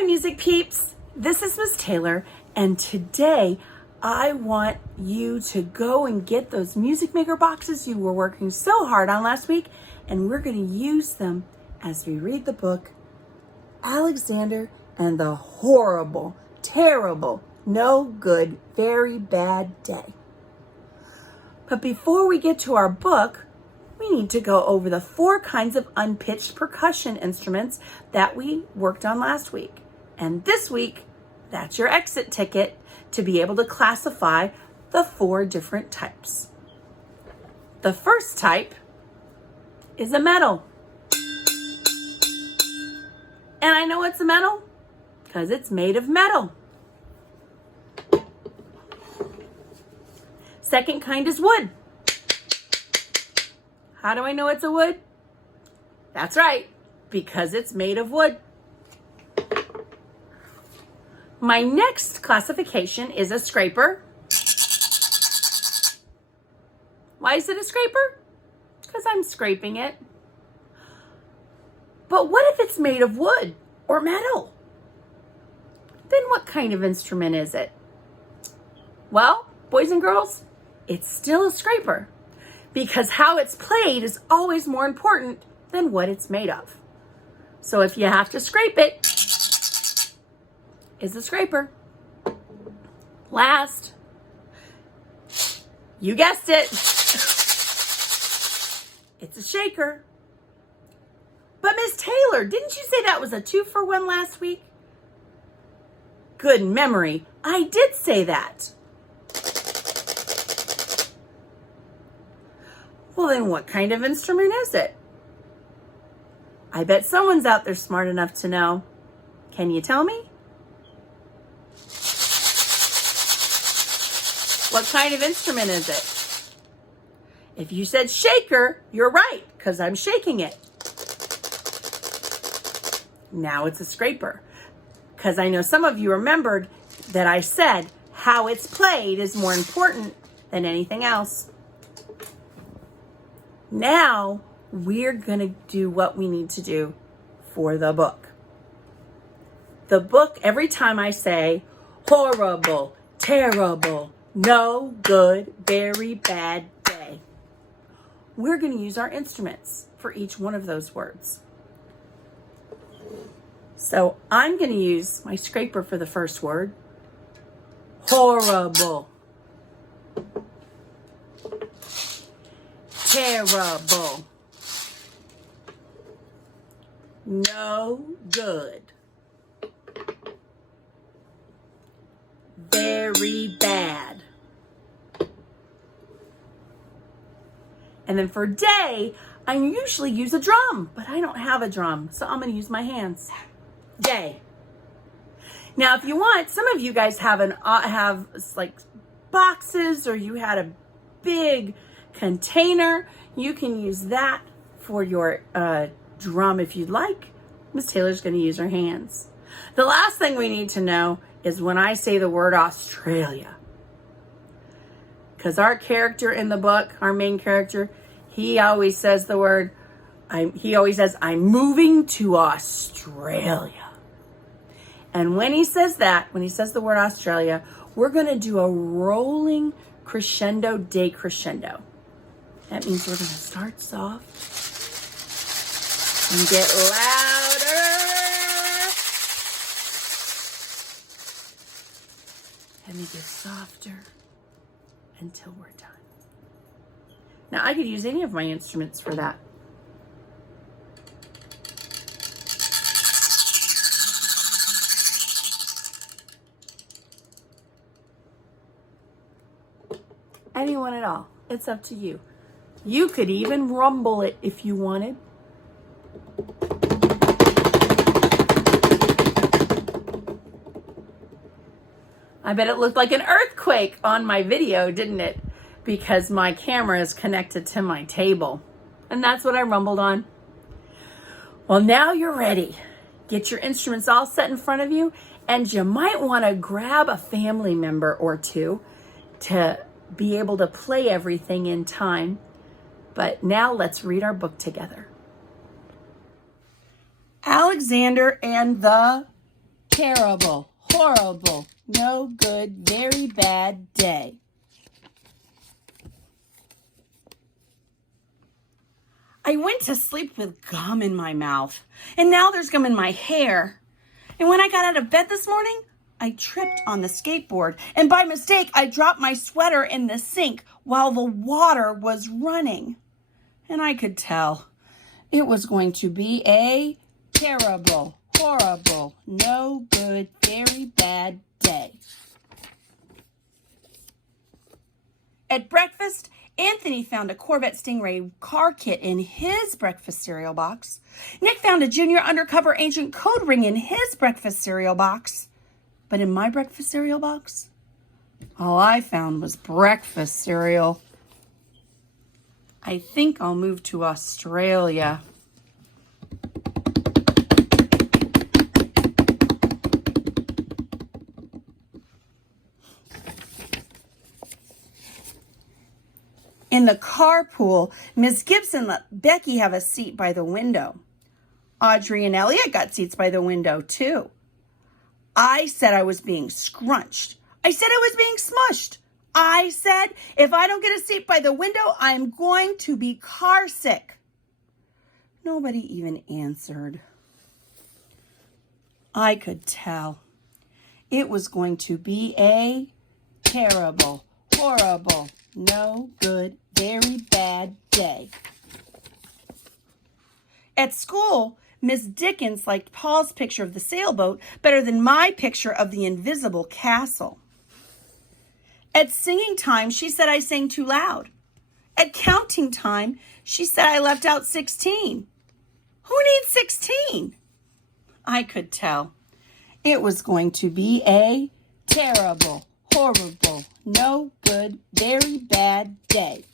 my music peeps. This is Miss Taylor, and today I want you to go and get those music maker boxes you were working so hard on last week, and we're going to use them as we read the book Alexander and the Horrible, Terrible, No Good, Very Bad Day. But before we get to our book, we need to go over the 4 kinds of unpitched percussion instruments that we worked on last week. And this week, that's your exit ticket to be able to classify the 4 different types. The first type is a metal. And I know it's a metal because it's made of metal. Second kind is wood. How do I know it's a wood? That's right, because it's made of wood. My next classification is a scraper. Why is it a scraper? Because I'm scraping it. But what if it's made of wood or metal? Then what kind of instrument is it? Well, boys and girls, it's still a scraper, because how it's played is always more important than what it's made of. So if you have to scrape it, it's a scraper. Last, you guessed it, it's a shaker. But Miss Taylor, didn't you say that was a 2-for-1 last week? Good memory, I did say that. Well, then what kind of instrument is it? I bet someone's out there smart enough to know. Can you tell me? What kind of instrument is it? If you said shaker, you're right, because I'm shaking it. Now it's a scraper, because I know some of you remembered that I said how it's played is more important than anything else. Now, we're going to do what we need to do for the book. The book, every time I say, horrible, terrible, no good, very bad day, we're going to use our instruments for each one of those words. So I'm going to use my scraper for the first word, horrible. Terrible. No good. Very bad. And then for day, I usually use a drum, but I don't have a drum, so I'm going to use my hands. Day. Now, if you want, some of you guys have like boxes, or you had a big container, you can use that for your drum if you'd like. Miss Taylor's going to use her hands. The last thing we need to know is when I say the word Australia, because our character in the book, our main character, he always says the word, he always says, I'm moving to Australia. And when he says that, when he says the word Australia, we're going to do a rolling crescendo decrescendo. That means we're going to start soft and get louder. And we get softer until we're done. Now, I could use any of my instruments for that. Anyone at all. It's up to you. You could even rumble it if you wanted. I bet it looked like an earthquake on my video, didn't it? Because my camera is connected to my table. And that's what I rumbled on. Well, now you're ready. Get your instruments all set in front of you, and you might want to grab a family member or two to be able to play everything in time. But now let's read our book together. Alexander and the terrible, horrible, no good, very bad day. I went to sleep with gum in my mouth, and now there's gum in my hair. And when I got out of bed this morning, I tripped on the skateboard, and by mistake, I dropped my sweater in the sink while the water was running. And I could tell it was going to be a terrible, horrible, no good, very bad day. At breakfast, Anthony found a Corvette Stingray car kit in his breakfast cereal box. Nick found a Junior Undercover Agent code ring in his breakfast cereal box. But in my breakfast cereal box, all I found was breakfast cereal. I think I'll move to Australia. In the carpool, Miss Gibson let Becky have a seat by the window. Audrey and Elliot got seats by the window, too. I said I was being scrunched. I said I was being smushed. I said, if I don't get a seat by the window, I'm going to be car sick. Nobody even answered. I could tell it was going to be a terrible, horrible, no good, very bad day. At school, Miss Dickens liked Paul's picture of the sailboat better than my picture of the invisible castle. At singing time, she said I sang too loud. At counting time, she said I left out 16. Who needs 16? I could tell it was going to be a terrible, horrible, no good, very bad day.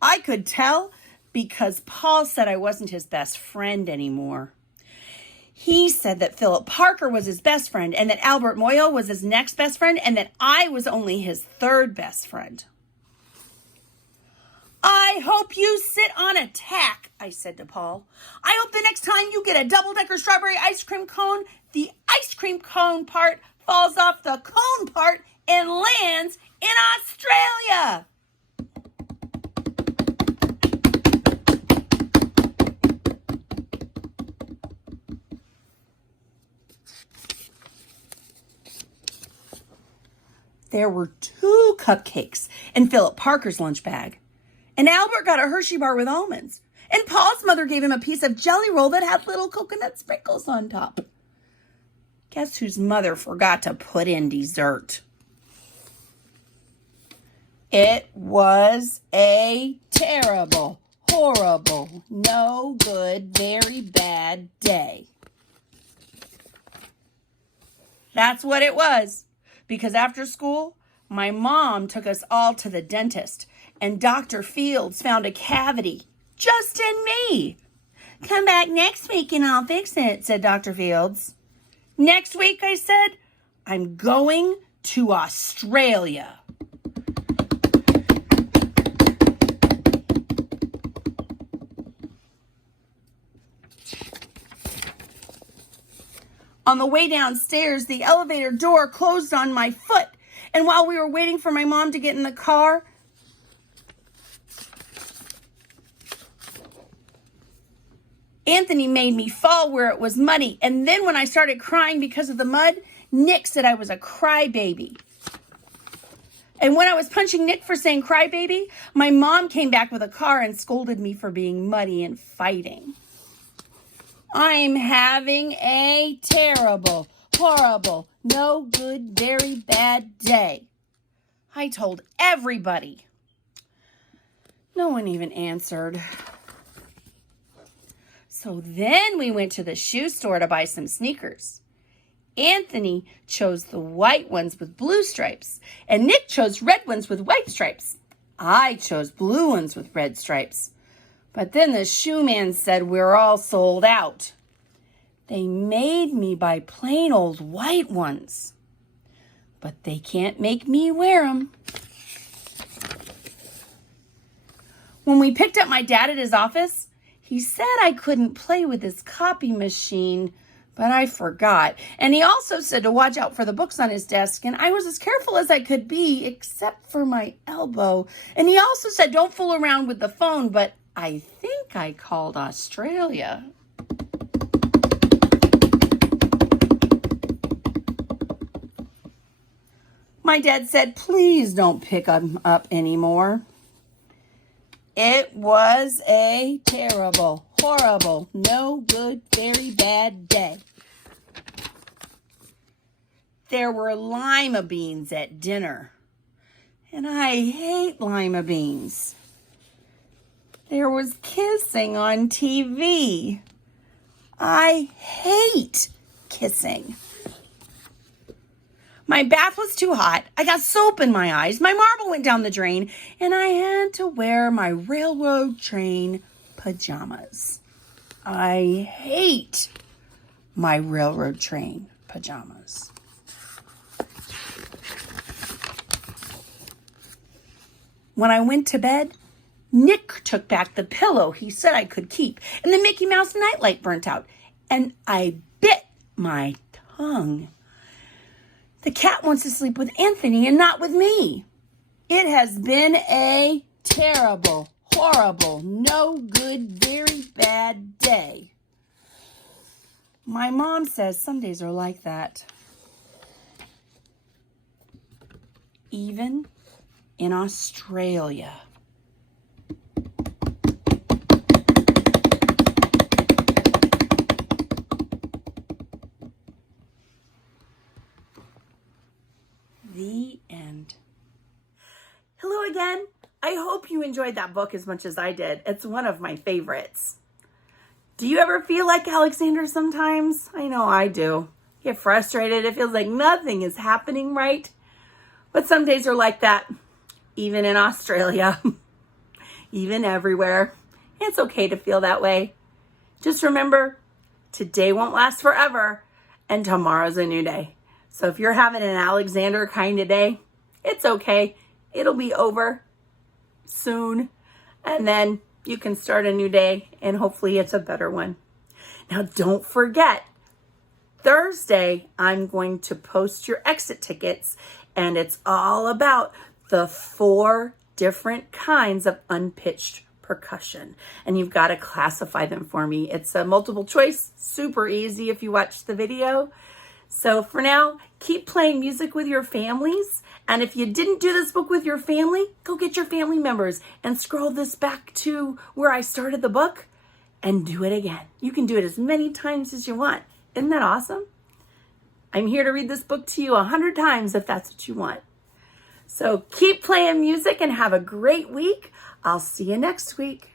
I could tell because Paul said I wasn't his best friend anymore. He said that Philip Parker was his best friend and that Albert Moyle was his next best friend and that I was only his third best friend. I hope you sit on a tack, I said to Paul. I hope the next time you get a double-decker strawberry ice cream cone, the ice cream cone part falls off the cone part and lands in Australia. There were 2 cupcakes in Philip Parker's lunch bag. And Albert got a Hershey bar with almonds. And Paul's mother gave him a piece of jelly roll that had little coconut sprinkles on top. Guess whose mother forgot to put in dessert? It was a terrible, horrible, no good, very bad day. That's what it was. Because after school, my mom took us all to the dentist, and Dr. Fields found a cavity just in me. Come back next week and I'll fix it, said Dr. Fields. Next week, I said, I'm going to Australia. On the way downstairs, the elevator door closed on my foot. And while we were waiting for my mom to get in the car, Anthony made me fall where it was muddy. And then when I started crying because of the mud, Nick said I was a crybaby. And when I was punching Nick for saying crybaby, my mom came back with a car and scolded me for being muddy and fighting. I'm having a terrible, horrible, no good, very bad day. I told everybody. No one even answered. So then we went to the shoe store to buy some sneakers. Anthony chose the white ones with blue stripes, and Nick chose red ones with white stripes. I chose blue ones with red stripes. But then the shoe man said we're all sold out. They made me buy plain old white ones. But they can't make me wear them. When we picked up my dad at his office, he said I couldn't play with his copy machine but I forgot. And he also said to watch out for the books on his desk, and I was as careful as I could be, except for my elbow. And he also said don't fool around with the phone, but I think I called Australia. My dad said, please don't pick him up anymore. It was a terrible, horrible, no good, very bad day. There were lima beans at dinner, and I hate lima beans. There was kissing on TV. I hate kissing. My bath was too hot. I got soap in my eyes. My marble went down the drain, and I had to wear my railroad train pajamas. I hate my railroad train pajamas. When I went to bed, Nick took back the pillow he said I could keep, and the Mickey Mouse nightlight burnt out, and I bit my tongue. The cat wants to sleep with Anthony and not with me. It has been a terrible, horrible, no good, very bad day. My mom says some days are like that. Even in Australia. The end. Hello again. I hope you enjoyed that book as much as I did. It's one of my favorites. Do you ever feel like Alexander sometimes? I know I do. Get frustrated. It feels like nothing is happening right. But some days are like that, even in Australia, even everywhere. It's okay to feel that way. Just remember, today won't last forever, and tomorrow's a new day. So if you're having an Alexander kind of day, it's okay. It'll be over soon. And then you can start a new day, and hopefully it's a better one. Now, don't forget, Thursday, I'm going to post your exit tickets, and it's all about the 4 different kinds of unpitched percussion. And you've got to classify them for me. It's a multiple choice, super easy if you watch the video. So for now, keep playing music with your families. And if you didn't do this book with your family, go get your family members and scroll this back to where I started the book and do it again. You can do it as many times as you want. Isn't that awesome? I'm here to read this book to you 100 times if that's what you want. So keep playing music and have a great week. I'll see you next week.